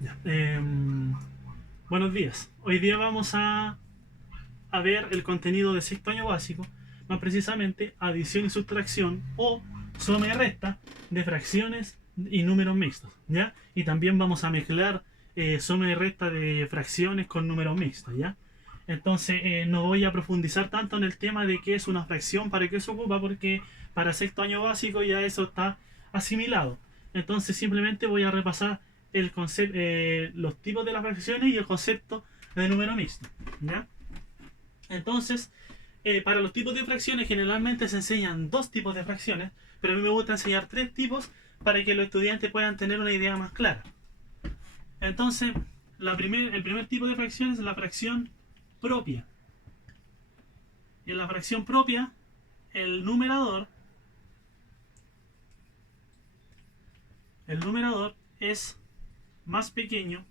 Ya. Buenos días. Hoy día vamos a ver el contenido de sexto año básico, más precisamente adición y sustracción o suma y resta de fracciones y números mixtos, ¿ya? Y también vamos a mezclar suma y resta de fracciones con números mixtos, ¿ya? Entonces no voy a profundizar tanto en el tema de qué es una fracción, para qué se ocupa, porque para sexto año básico ya eso está asimilado. Entonces simplemente voy a repasar el concepto, los tipos de las fracciones y el concepto de número mixto, ¿ya? Entonces, para los tipos de fracciones generalmente se enseñan dos tipos de fracciones, pero a mí me gusta enseñar tres tipos para que los estudiantes puedan tener una idea más clara. Entonces, el primer tipo de fracción es la fracción propia. Y en la fracción propia, el numerador, el numerador es más pequeño,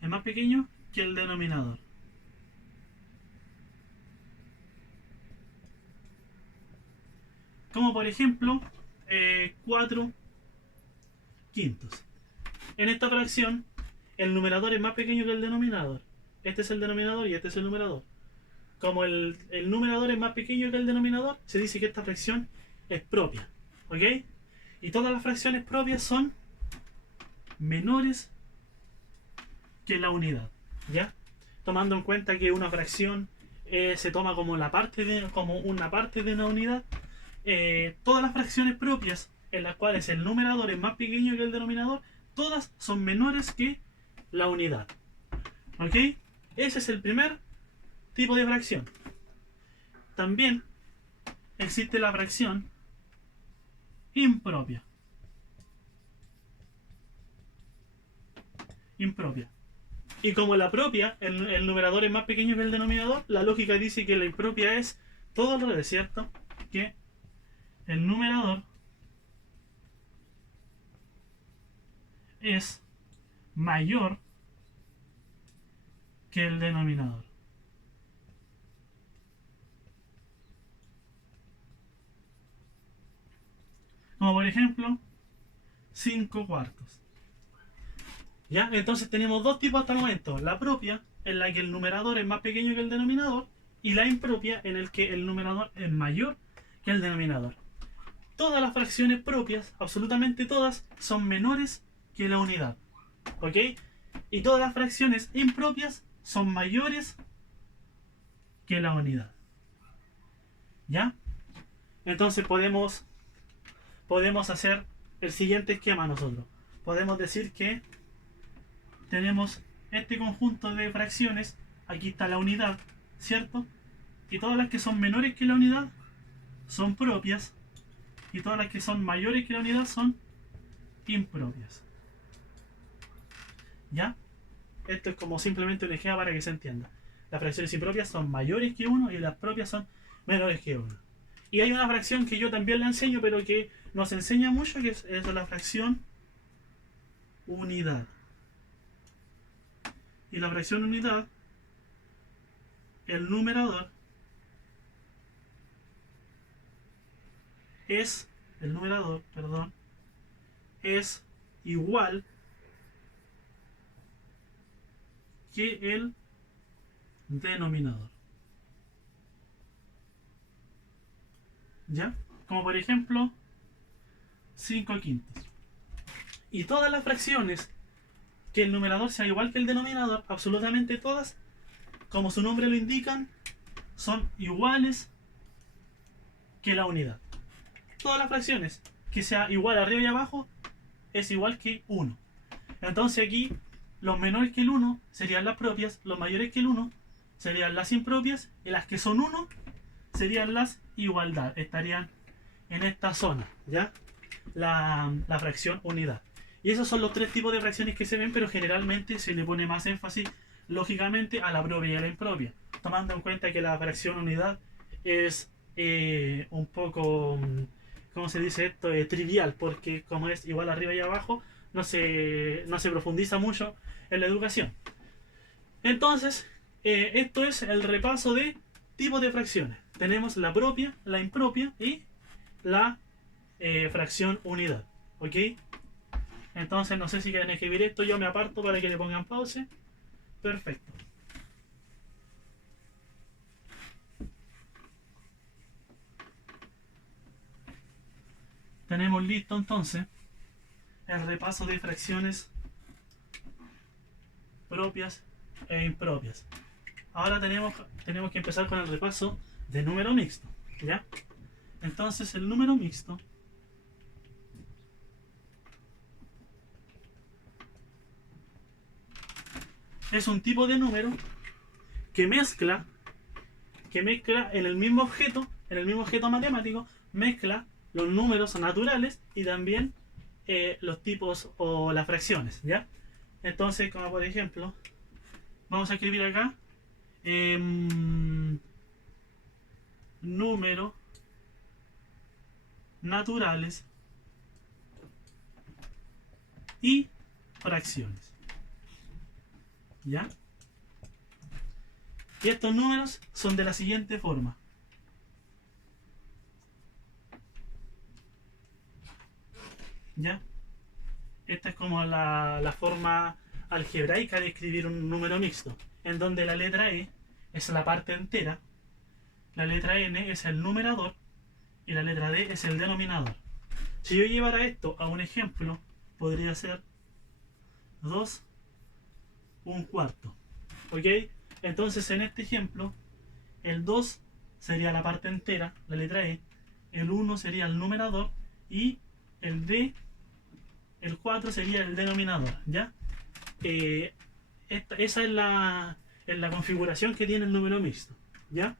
es más pequeño que el denominador. Como por ejemplo, 4 quintos. En esta fracción, el numerador es más pequeño que el denominador. Este es el denominador y este es el numerador. Como el numerador es más pequeño que el denominador, se dice que esta fracción es propia. ¿Ok? Y todas las fracciones propias son menores que la unidad. ¿Ya? Tomando en cuenta que una fracción se toma como como una parte de una unidad, todas las fracciones propias en las cuales el numerador es más pequeño que el denominador, todas son menores que la unidad. ¿Ok? Ese es el primer tipo de fracción. También existe la fracción impropia. Impropia. Y como la propia, el numerador es más pequeño que el denominador, la lógica dice que la impropia es todo lo de cierto, que el numerador es mayor que el denominador. Como por ejemplo, 5 cuartos. ¿Ya? Entonces tenemos dos tipos hasta el momento. La propia, en la que el numerador es más pequeño que el denominador, y la impropia, en el que el numerador es mayor que el denominador. Todas las fracciones propias, absolutamente todas, son menores que la unidad. ¿Ok? Y todas las fracciones impropias son mayores que la unidad. ¿Ya? Entonces podemos hacer el siguiente esquema nosotros. Podemos decir que tenemos este conjunto de fracciones, aquí está la unidad, ¿cierto? Y todas las que son menores que la unidad son propias, y todas las que son mayores que la unidad son impropias. ¿Ya? Esto es como simplemente un ejemplo para que se entienda. Las fracciones impropias son mayores que 1 y las propias son menores que 1. Y hay una fracción que yo también la enseño, pero que nos enseña mucho, que es la fracción unidad. Y la fracción unidad, el numerador el numerador, perdón, es igual que el denominador. ¿Ya? Como por ejemplo, 5 quintos. Y todas las fracciones que el numerador sea igual que el denominador, absolutamente todas, como su nombre lo indican, son iguales que la unidad. Todas las fracciones que sea igual arriba y abajo es igual que 1. Entonces aquí los menores que el 1 serían las propias, los mayores que el 1 serían las impropias, y las que son 1 serían las igualdad, estarían en esta zona, ¿ya? La fracción unidad. Y esos son los tres tipos de fracciones que se ven, pero generalmente se le pone más énfasis, lógicamente, a la propia y a la impropia, tomando en cuenta que la fracción unidad es un poco, ¿cómo se dice esto? Trivial, porque como es igual arriba y abajo, no se profundiza mucho en la educación. Entonces, esto es el repaso de tipos de fracciones. Tenemos la propia, la impropia y la fracción unidad. ¿Ok? Entonces no sé si quieren escribir esto, yo me aparto para que le pongan pause. Perfecto. Tenemos listo entonces el repaso de fracciones propias e impropias. Ahora tenemos que empezar con el repaso de número mixto, ¿ya? Entonces el número mixto es un tipo de número que mezcla en el mismo objeto matemático, mezcla los números naturales y también los tipos o las fracciones, ¿ya? Entonces, como por ejemplo, vamos a escribir acá números naturales y fracciones, ¿ya? Y estos números son de la siguiente forma. ¿Ya? Esta es como la forma algebraica de escribir un número mixto, en donde la letra E es la parte entera, la letra N es el numerador y la letra D es el denominador. Si yo llevara esto a un ejemplo, podría ser 2 un cuarto. ¿Ok? Entonces en este ejemplo, el 2 sería la parte entera, la letra E, el 1 sería el numerador y el D, el 4 sería el denominador, ¿ya? Esa es la configuración que tiene el número mixto, ¿ya?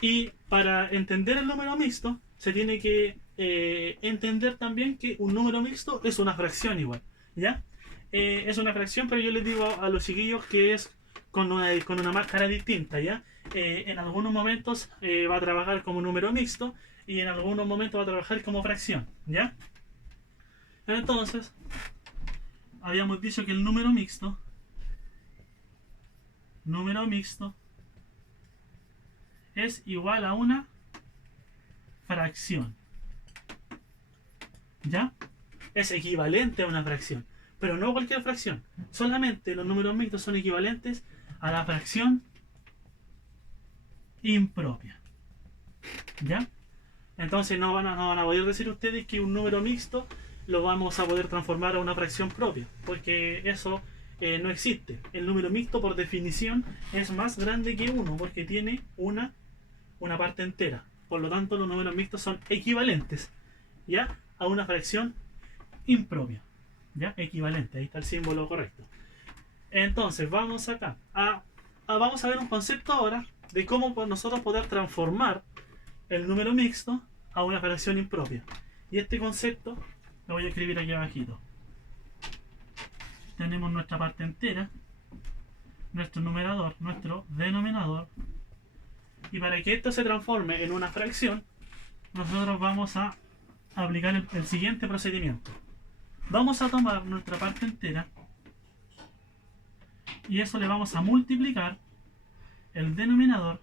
Y para entender el número mixto, se tiene que entender también que un número mixto es una fracción igual, ¿ya? Es una fracción, pero yo les digo a los chiquillos que es con una máscara distinta, ¿ya? En algunos momentos va a trabajar como número mixto y en algunos momentos va a trabajar como fracción, ¿ya? Entonces, habíamos dicho que el número mixto es igual a una fracción, ¿ya? Es equivalente a una fracción, pero no cualquier fracción. Solamente los números mixtos son equivalentes a la fracción impropia, ¿ya? Entonces no van a poder decir ustedes que un número mixto lo vamos a poder transformar a una fracción propia, porque eso no existe. El número mixto por definición es más grande que 1 porque tiene una parte entera. Por lo tanto, los números mixtos son equivalentes, ¿ya? A una fracción impropia, ¿ya? Equivalente, ahí está el símbolo correcto. Entonces, vamos acá vamos a ver un concepto ahora de cómo nosotros poder transformar el número mixto a una fracción impropia. Y este concepto lo voy a escribir aquí abajito. Tenemos nuestra parte entera, nuestro numerador, nuestro denominador. Y para que esto se transforme en una fracción, nosotros vamos a aplicar el siguiente procedimiento. Vamos a tomar nuestra parte entera y eso le vamos a multiplicar el denominador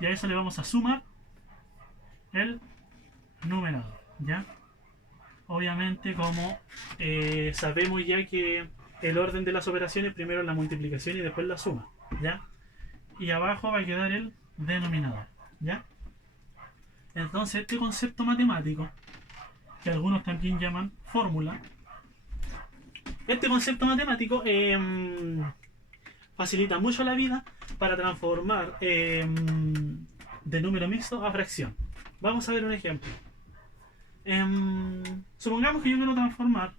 y a eso le vamos a sumar el numerador, ¿ya? Obviamente, como sabemos ya que el orden de las operaciones primero es la multiplicación y después la suma, ¿ya? Y abajo va a quedar el denominador, ¿ya? Entonces este concepto matemático, que algunos también llaman fórmula, este concepto matemático facilita mucho la vida para transformar de número mixto a fracción. Vamos a ver un ejemplo. Supongamos que yo quiero transformar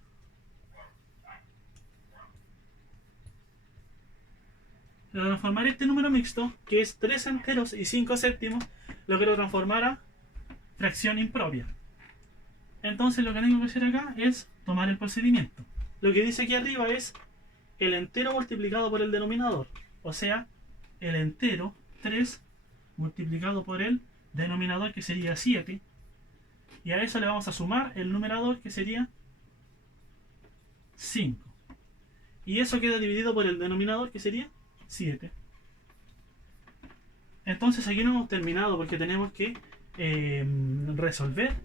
este número mixto, que es 3 enteros y 5 séptimos, lo quiero transformar a fracción impropia. Entonces lo que tengo que hacer acá es tomar el procedimiento. Lo que dice aquí arriba es el entero multiplicado por el denominador. O sea, el entero 3 multiplicado por el denominador, que sería 7. Y a eso le vamos a sumar el numerador, que sería 5. Y eso queda dividido por el denominador, que sería 7. Entonces aquí no hemos terminado porque tenemos que resolver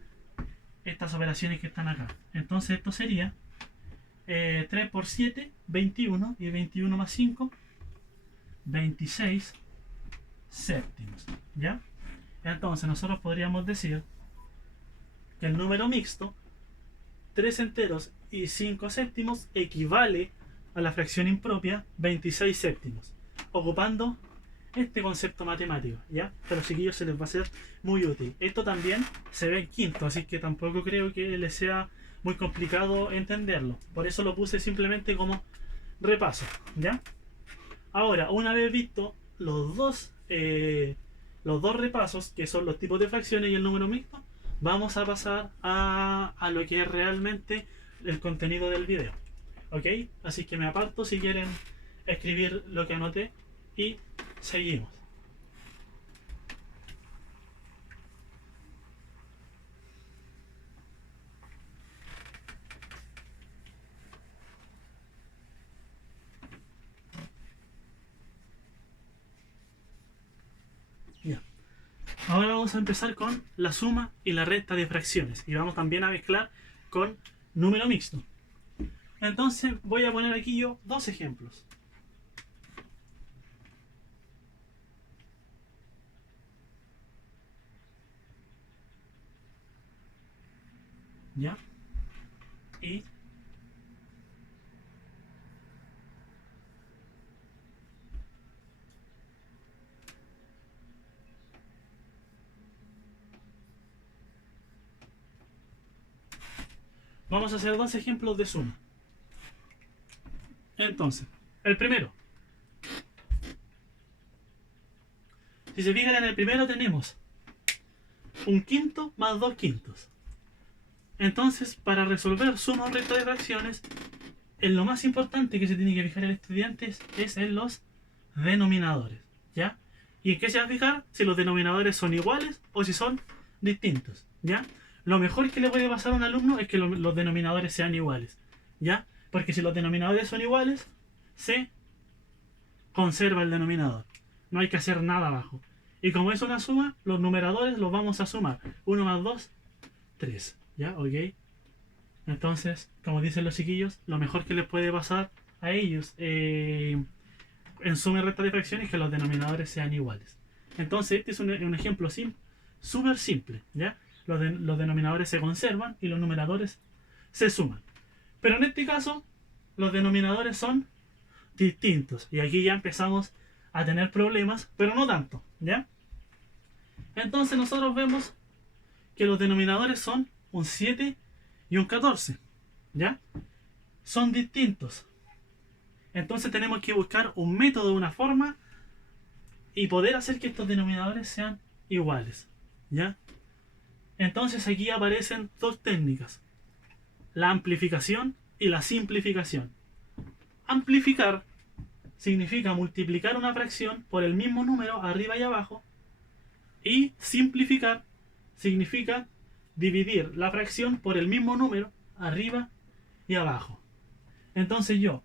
estas operaciones que están acá. Entonces esto sería 3 por 7, 21, y 21 más 5, 26 séptimos, ¿ya? Entonces nosotros podríamos decir que el número mixto, 3 enteros y 5 séptimos, equivale a la fracción impropia 26 séptimos, ocupando este concepto matemático, ¿ya? A los chiquillos se les va a ser muy útil. Esto también se ve en quinto, así que tampoco creo que les sea muy complicado entenderlo. Por eso lo puse simplemente como repaso, ¿ya? Ahora, una vez visto los dos repasos, que son los tipos de fracciones y el número mixto, vamos a pasar a lo que es realmente el contenido del video. ¿Ok? Así que me aparto si quieren escribir lo que anoté y seguimos. Ya. Ahora vamos a empezar con la suma y la resta de fracciones. Y vamos también a mezclar con número mixto. Entonces voy a poner aquí yo dos ejemplos. ¿Ya? Y vamos a hacer dos ejemplos de suma. Entonces, el primero. Si se fijan en el primero tenemos un quinto más 2 quintos. Entonces, para resolver suma o resta de fracciones, en lo más importante que se tiene que fijar el estudiante es en los denominadores, ¿ya? ¿Y en qué se va a fijar? Si los denominadores son iguales o si son distintos, ¿ya? Lo mejor que le puede pasar a un alumno es que los denominadores sean iguales, ¿ya? Porque si los denominadores son iguales, se conserva el denominador. No hay que hacer nada abajo. Y como es una suma, los numeradores los vamos a sumar. 1 más 2, 3. ¿Ya? ¿Ok? Entonces, como dicen los chiquillos, lo mejor que les puede pasar a ellos en suma y resta de fracciones es que los denominadores sean iguales. Entonces, este es un ejemplo súper simple, ¿ya? Los denominadores se conservan y los numeradores se suman. Pero en este caso, los denominadores son distintos. Y aquí ya empezamos a tener problemas, pero no tanto, ¿ya? Entonces nosotros vemos que los denominadores son un 7 y un 14, ¿ya? Son distintos. Entonces tenemos que buscar un método, una forma y poder hacer que estos denominadores sean iguales, ¿ya? Entonces aquí aparecen dos técnicas: la amplificación y la simplificación. Amplificar significa multiplicar una fracción por el mismo número arriba y abajo, y simplificar significa dividir la fracción por el mismo número arriba y abajo. Entonces yo,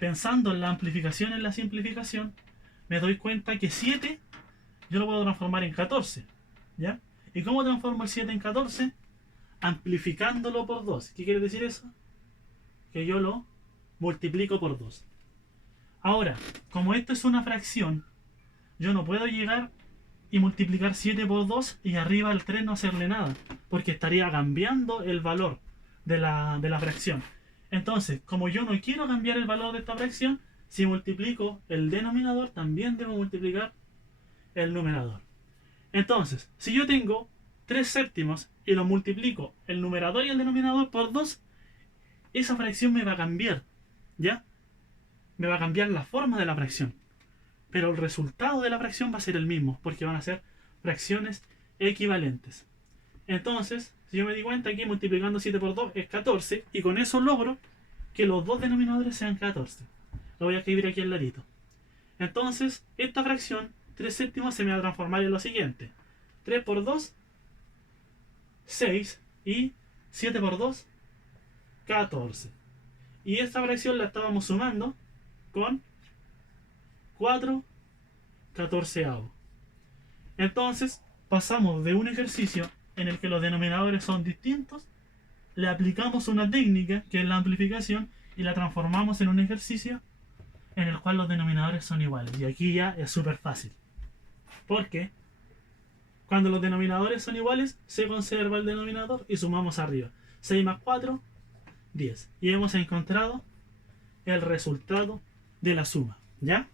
pensando en la amplificación y en la simplificación, me doy cuenta que 7 yo lo puedo transformar en 14, ¿ya? ¿Y cómo transformo el 7 en 14? Amplificándolo por 2. ¿Qué quiere decir eso? Que yo lo multiplico por 2. Ahora, como esto es una fracción, yo no puedo llegar y multiplicar 7 por 2 y arriba al 3 no hacerle nada, porque estaría cambiando el valor de la fracción. Entonces, como yo no quiero cambiar el valor de esta fracción, si multiplico el denominador, también debo multiplicar el numerador. Entonces, si yo tengo 3 séptimos y lo multiplico el numerador y el denominador por 2, esa fracción me va a cambiar, ¿ya? Me va a cambiar la forma de la fracción. Pero el resultado de la fracción va a ser el mismo, porque van a ser fracciones equivalentes. Entonces, si yo me di cuenta que multiplicando 7 por 2 es 14, y con eso logro que los dos denominadores sean 14. Lo voy a escribir aquí al ladito. Entonces, esta fracción, 3 séptimos, se me va a transformar en lo siguiente: 3 por 2, 6, y 7 por 2, 14. Y esta fracción la estábamos sumando con 4 14avos. Entonces pasamos de un ejercicio en el que los denominadores son distintos, le aplicamos una técnica que es la amplificación y la transformamos en un ejercicio en el cual los denominadores son iguales. Y aquí ya es súper fácil. Porque cuando los denominadores son iguales, se conserva el denominador y sumamos arriba. 6 más 4, 10. Y hemos encontrado el resultado de la suma. ¿Ya?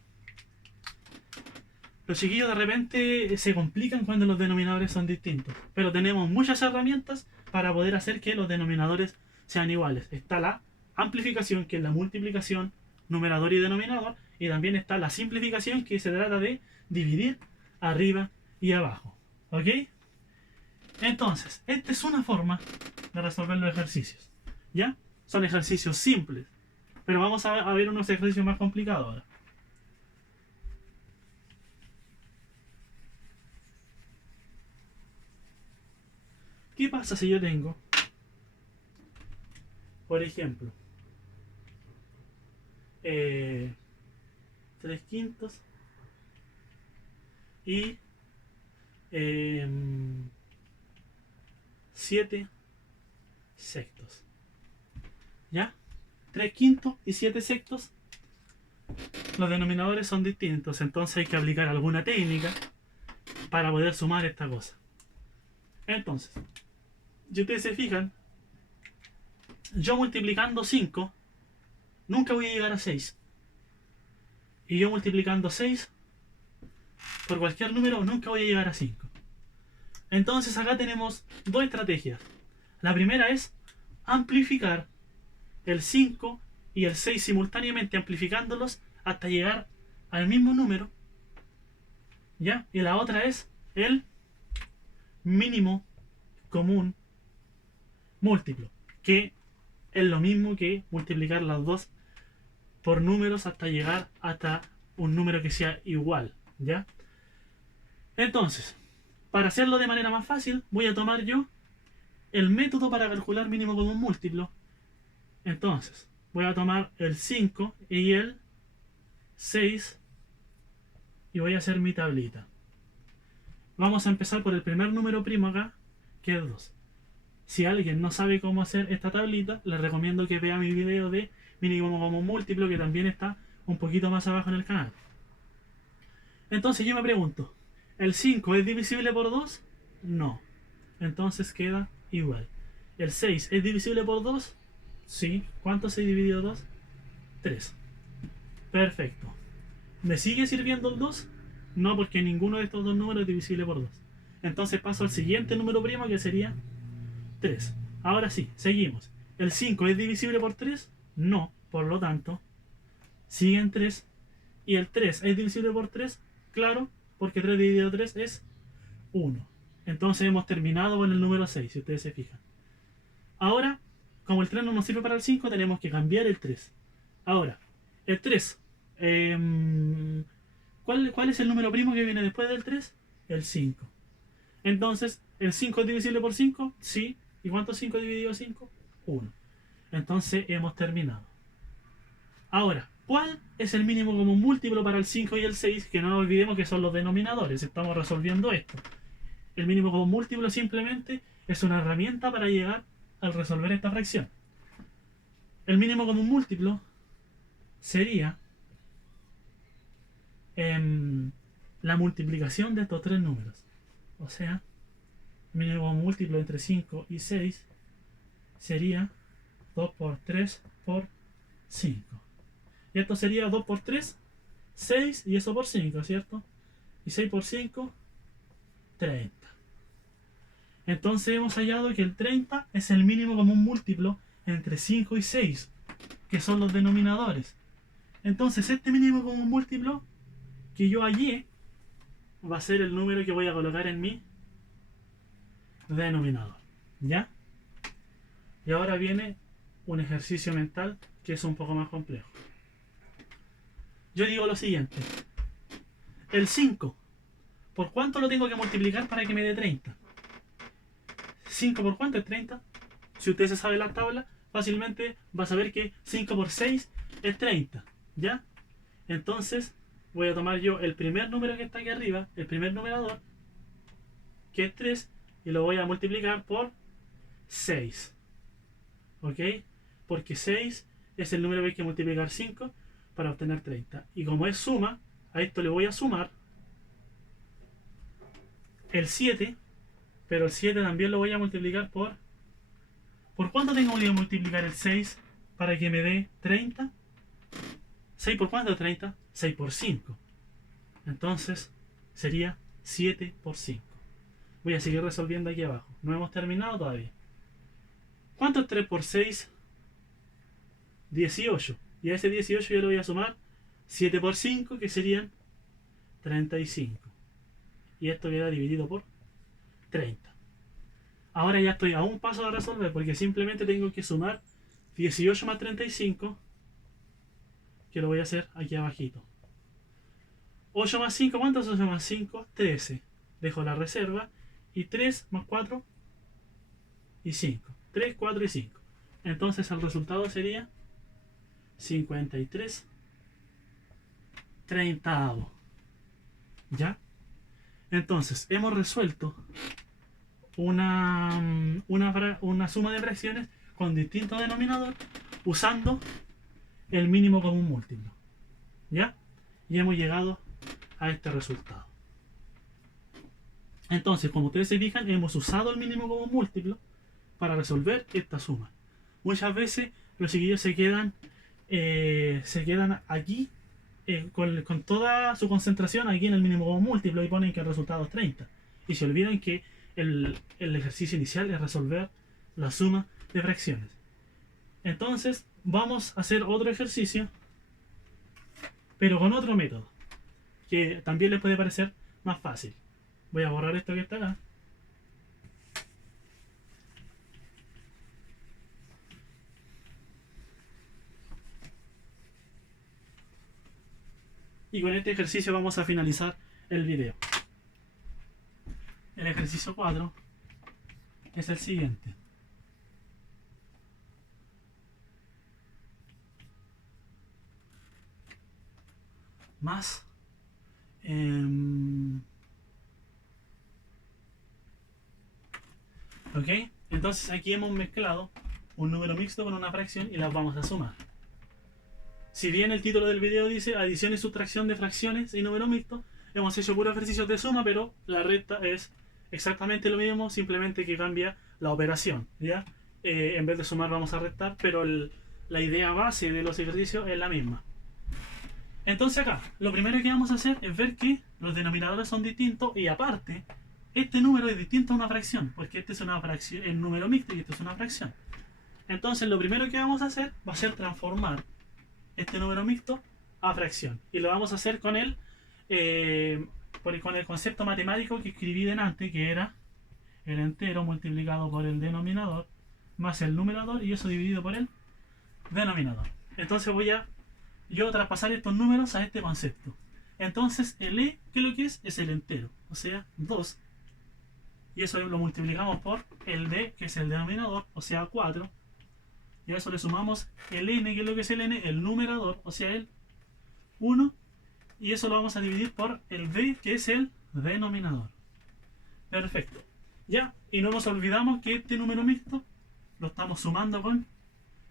Los chiquillos de repente se complican cuando los denominadores son distintos. Pero tenemos muchas herramientas para poder hacer que los denominadores sean iguales. Está la amplificación, que es la multiplicación, numerador y denominador. Y también está la simplificación, que se trata de dividir arriba y abajo. ¿Ok? Entonces, esta es una forma de resolver los ejercicios. ¿Ya? Son ejercicios simples. Pero vamos a ver unos ejercicios más complicados ahora. ¿Qué pasa si yo tengo, por ejemplo, 3 quintos y 7 sextos? ¿Ya? 3 quintos y 7 sextos. Los denominadores son distintos, entonces hay que aplicar alguna técnica para poder sumar esta cosa. Entonces, si ustedes se fijan, yo multiplicando 5 nunca voy a llegar a 6. Y yo multiplicando 6 por cualquier número nunca voy a llegar a 5. Entonces acá tenemos dos estrategias. La primera es amplificar el 5 y el 6 simultáneamente, amplificándolos hasta llegar al mismo número. ¿Ya? Y la otra es el mínimo común múltiplo, que es lo mismo que multiplicar las dos por números hasta llegar hasta un número que sea igual. ¿Ya? Entonces, para hacerlo de manera más fácil, voy a tomar yo el método para calcular mínimo común múltiplo. Entonces, voy a tomar el 5 y el 6 y voy a hacer mi tablita. Vamos a empezar por el primer número primo acá, que es 2. Si alguien no sabe cómo hacer esta tablita, les recomiendo que vea mi video de mínimo común múltiplo, que también está un poquito más abajo en el canal. Entonces yo me pregunto, ¿el 5 es divisible por 2? No. Entonces queda igual. ¿El 6 es divisible por 2? Sí. ¿Cuánto 6 dividido 2? 3. Perfecto. ¿Me sigue sirviendo el 2? No, porque ninguno de estos dos números es divisible por 2. Entonces paso al siguiente número primo, que sería 3. Ahora sí, seguimos. ¿El 5 es divisible por 3? No. Por lo tanto, siguen 3. ¿Y el 3 es divisible por 3? Claro, porque 3 dividido 3 es 1. Entonces hemos terminado con el número 6, si ustedes se fijan. Ahora, como el 3 no nos sirve para el 5, tenemos que cambiar el 3. Ahora, el 3. ¿Cuál es el número primo que viene después del 3? El 5. Entonces, ¿el 5 es divisible por 5? Sí. ¿Y cuánto es 5 dividido 5? 1. Entonces hemos terminado. Ahora, ¿cuál es el mínimo común múltiplo para el 5 y el 6? Que no nos olvidemos que son los denominadores. Estamos resolviendo esto. El mínimo común múltiplo simplemente es una herramienta para llegar al resolver esta fracción. El mínimo común múltiplo sería la multiplicación de estos tres números. O sea, el mínimo común múltiplo entre 5 y 6 sería 2 por 3 por 5. Y esto sería 2 por 3, 6, y eso por 5, ¿cierto? Y 6 por 5, 30. Entonces hemos hallado que el 30 es el mínimo común múltiplo entre 5 y 6, que son los denominadores. Entonces este mínimo común múltiplo que yo hallé va a ser el número que voy a colocar en mi denominador. ¿Ya? Y ahora viene un ejercicio mental que es un poco más complejo. Yo digo lo siguiente. El 5, ¿por cuánto lo tengo que multiplicar para que me dé 30? 5 por cuánto es 30. Si usted se sabe la tabla, fácilmente va a saber que 5 por 6 es 30. ¿Ya? Entonces voy a tomar yo el primer número que está aquí arriba, el primer numerador, que es 3, y lo voy a multiplicar por 6. ¿Ok? Porque 6 es el número que hay que multiplicar 5 para obtener 30. Y como es suma, a esto le voy a sumar el 7, pero el 7 también lo voy a multiplicar por... ¿Por cuánto tengo que multiplicar el 6 para que me dé 30? ¿6 por cuánto? 30. 6 por 5. Entonces sería 7 por 5. Voy a seguir resolviendo aquí abajo. No hemos terminado todavía. ¿Cuánto es 3 por 6? 18. Y a ese 18 yo le voy a sumar 7 por 5, que serían 35. Y esto queda dividido por 30. Ahora ya estoy a un paso de resolver, porque simplemente tengo que sumar 18 más 35, que lo voy a hacer aquí abajito. 8 más 5, ¿cuánto es 8 más 5? 13. Dejo la reserva. Y 3 más 4 y 5. 3, 4 y 5. Entonces el resultado sería 53 treintavos. ¿Ya? Entonces hemos resuelto una suma de fracciones con distinto denominador usando el mínimo común múltiplo. ¿Ya? Y hemos llegado a este resultado. Entonces, como ustedes se fijan, hemos usado el mínimo común múltiplo para resolver esta suma. Muchas veces los chiquillos se quedan aquí con toda su concentración aquí en el mínimo común múltiplo y ponen que el resultado es 30. Y se olvidan que el ejercicio inicial es resolver la suma de fracciones. Entonces, vamos a hacer otro ejercicio, pero con otro método, que también les puede parecer más fácil. Voy a borrar esto que está acá. Y con este ejercicio vamos a finalizar el video. El ejercicio 4 es el siguiente. Más ¿ok? Entonces aquí hemos mezclado un número mixto con una fracción y las vamos a sumar. Si bien el título del video dice adición y sustracción de fracciones y número mixto, hemos hecho puros ejercicios de suma, pero la recta es exactamente lo mismo, simplemente que cambia la operación, ¿ya? En vez de sumar vamos a restar, pero la idea base de los ejercicios es la misma. Entonces acá, lo primero que vamos a hacer es ver que los denominadores son distintos y aparte, este número es distinto a una fracción, porque este es una fracción, el número mixto y este es una fracción. Entonces lo primero que vamos a hacer va a ser transformar este número mixto a fracción. Y lo vamos a hacer con el concepto matemático que escribí delante, que era el entero multiplicado por el denominador más el numerador y eso dividido por el denominador. Entonces voy a yo traspasar estos números a este concepto. Entonces el e, ¿qué es lo que es? Es el entero, o sea 2. Y eso lo multiplicamos por el d, que es el denominador, o sea 4. Y a eso le sumamos el n, que es lo que es el n, el numerador, o sea el 1. Y eso lo vamos a dividir por el d, que es el denominador. Perfecto. Ya, y no nos olvidamos que este número mixto lo estamos sumando con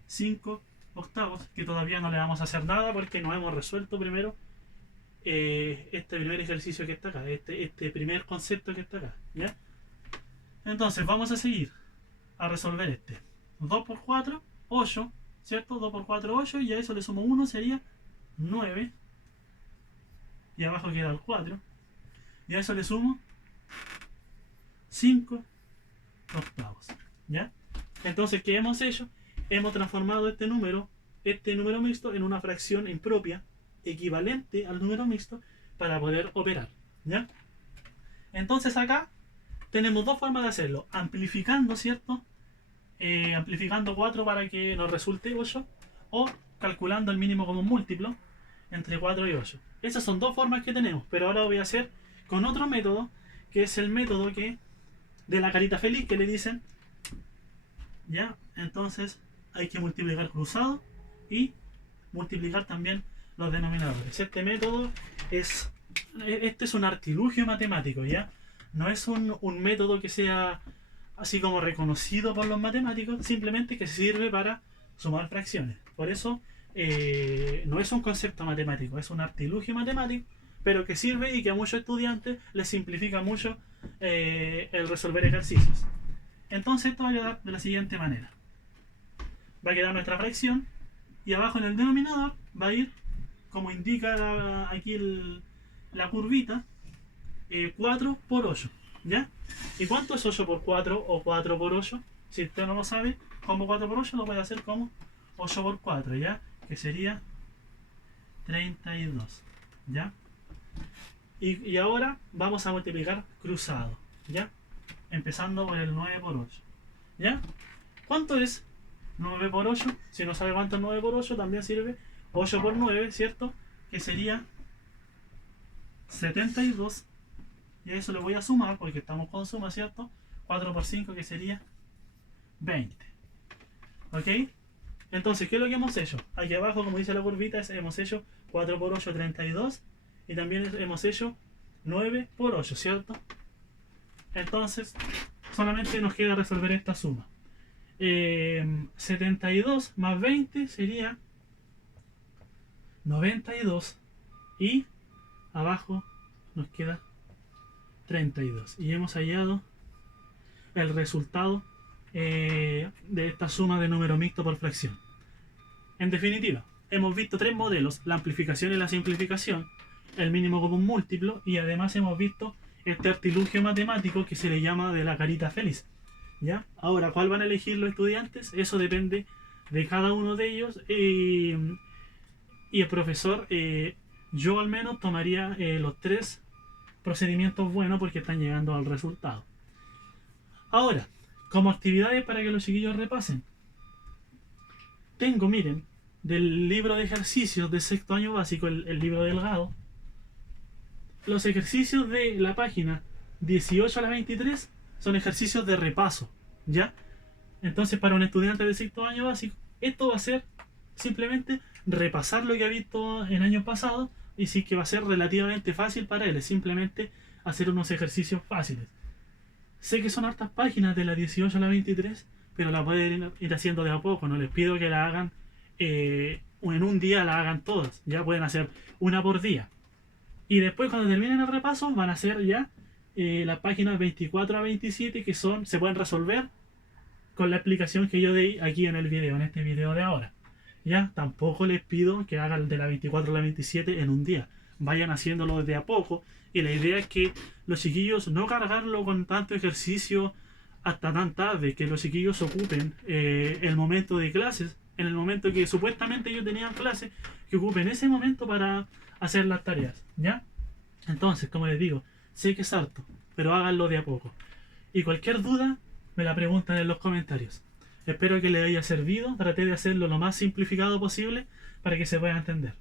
5 octavos, que todavía no le vamos a hacer nada porque no hemos resuelto primero este primer ejercicio que está acá, este primer concepto que está acá, ¿ya? Entonces vamos a seguir a resolver este. 2 por 4, 8, ¿cierto? 2 por 4, 8, y a eso le sumo 1, sería 9. Y abajo queda el 4. Y a eso le sumo 5 octavos, ¿ya? Entonces, ¿qué hemos hecho? Hemos transformado este número mixto en una fracción impropia equivalente al número mixto para poder operar, ¿ya? Entonces acá tenemos dos formas de hacerlo, amplificando, ¿cierto? Amplificando 4 para que nos resulte 8 o calculando el mínimo común múltiplo entre 4 y 8. Esas son dos formas que tenemos, pero ahora lo voy a hacer con otro método, que es el método de la carita feliz, que le dicen, ¿ya? Entonces hay que multiplicar cruzado y multiplicar también los denominadores. Este método es un artilugio matemático, ¿ya? no es un método que sea así como reconocido por los matemáticos, simplemente que sirve para sumar fracciones. Por eso no es un concepto matemático, es un artilugio matemático, pero que sirve y que a muchos estudiantes les simplifica mucho el resolver ejercicios. Entonces esto va a quedar de la siguiente manera. Va a quedar nuestra fracción y abajo en el denominador va a ir, como indica aquí la curvita, 4 por 8, ¿ya? ¿Y cuánto es 8 por 4 o 4 por 8? Si usted no lo sabe, como 4 por 8 lo puede hacer como 8 por 4, ¿ya? Que sería 32, ¿ya? Y ahora vamos a multiplicar cruzado, ¿ya? Empezando por el 9 por 8, ¿ya? ¿Cuánto es 9 por 8? Si no sabe cuánto es 9 por 8, también sirve 8 por 9, ¿cierto? Que sería 72. Y a eso le voy a sumar, porque estamos con suma, ¿cierto? 4 por 5, que sería 20. ¿Ok? Entonces, ¿qué es lo que hemos hecho? Aquí abajo, como dice la curvita, hemos hecho 4 por 8, 32. Y también hemos hecho 9 por 8, ¿cierto? Entonces, solamente nos queda resolver esta suma. 72 más 20 sería 92. Y abajo nos queda 32. Y hemos hallado el resultado de esta suma de número mixto por fracción. En definitiva, hemos visto tres modelos: la amplificación y la simplificación, el mínimo común múltiplo, y además hemos visto este artilugio matemático que se le llama de la carita feliz, ¿ya? Ahora, ¿cuál van a elegir los estudiantes? Eso depende de cada uno de ellos, y el profesor, yo al menos tomaría los tres procedimientos buenos porque están llegando al resultado. Ahora, como actividades para que los chiquillos repasen, tengo, miren, del libro de ejercicios de sexto año básico, el libro delgado, los ejercicios de la página 18 a la 23 son ejercicios de repaso, ¿ya? Entonces, para un estudiante de sexto año básico, esto va a ser simplemente repasar lo que ha visto en años pasados, y sí que va a ser relativamente fácil para él, es simplemente hacer unos ejercicios fáciles. Sé que son hartas páginas de la 18 a la 23, pero la pueden ir haciendo de a poco, no les pido que la hagan en un día, la hagan todas, ya pueden hacer una por día. Y después, cuando terminen el repaso, van a hacer ya las páginas 24 a 27, que se pueden resolver con la explicación que yo di aquí en el video, en este video de ahora. Ya, tampoco les pido que hagan de la 24 a la 27 en un día. Vayan haciéndolo de a poco. Y la idea es que los chiquillos no cargarlo con tanto ejercicio hasta tan tarde, que los chiquillos ocupen el momento de clases, en el momento que supuestamente ellos tenían clases, que ocupen ese momento para hacer las tareas, ¿ya? Entonces, como les digo, sé que es harto, pero háganlo de a poco. Y cualquier duda, me la preguntan en los comentarios. Espero que les haya servido. Traté de hacerlo lo más simplificado posible para que se pueda entender.